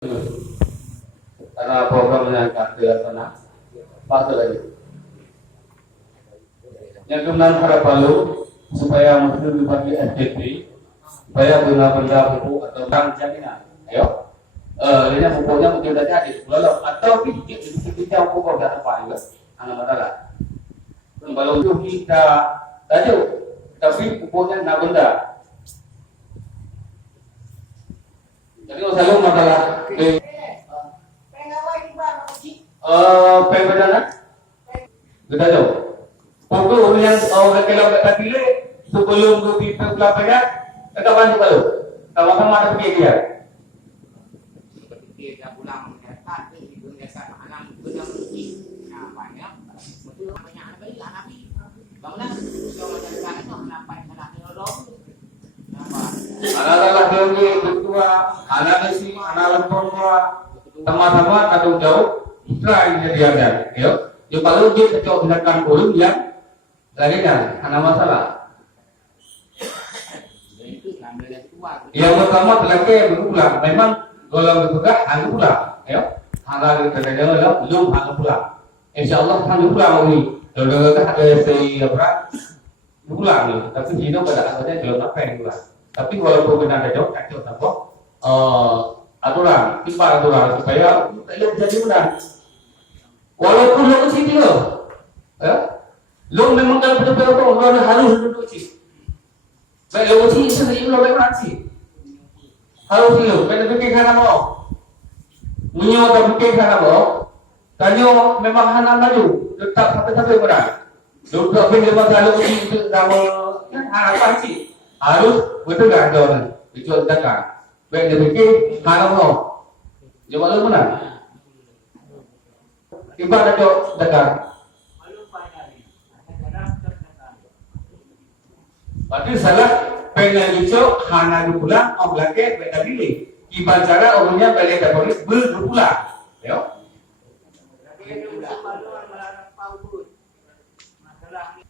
karena programnya ke sana pasal lagi. Yang kemudian harapan lu supaya muslim dibagi SDP supaya benda-benda buku atau bank jaminan. Ayo, ini bukunya mungkin sudah jadi, belum atau kita buku sudah apa juga, anak masalah. Kalau itu kita tahu, tapi bukunya nak benda. Jadi kalau masalah pembedaan kita tahu. Buku yang orang kalau kita pilih sebelum kita pelapanya, kita bantu kalau sama-sama ada pergi dia. Seperti dia pulang menyekat, itu biasa anak benar mesti. Nah banyak, betul banyak anak bayi, anak bayi. Bangunlah, kalau macam itu anak bayi, anak nolong. Anak-anak lagi berdua, anak isi, anak lempar tua, sama-sama kadung jauh. Try dia ada, yo. Yo kalau dia kecok tindakan burung yang lagi kan, ada masalah. Yang pertama lelaki berulang, memang kalau berpegang hanya pulang, yo. Hal terkadang belum hanya pulang. Insyaallah hanya pulang ini. Kalau ada si apa, pulang ni. Tapi dia pada akhirnya belum apa yang pulang. Tapi walaupun benar ada jauh, kacau tak kok. Aturan, timbal aturan supaya tak jadi benar. Walaupun lo uci dia, lo memang kalau betul-betul orang harus duduk uci. Baik lo uci sendiri lo baik uci. Harus lo, baik fikir kana mo. Munyo atau fikir kana mo. Tanyo memang hana maju, tetap sampai benar. Duduk fikir masalah uci itu nama harapan uci. Harus betul kan jawapan. Dijual dekat. Baik fikir hana mo. Jawab lo benar. Ibadah jauh dekat. Berarti salah pengen hijau hana pulang orang lelaki beda pilih. Ibadah cara orangnya balik dari berpulang. Yo. Masalah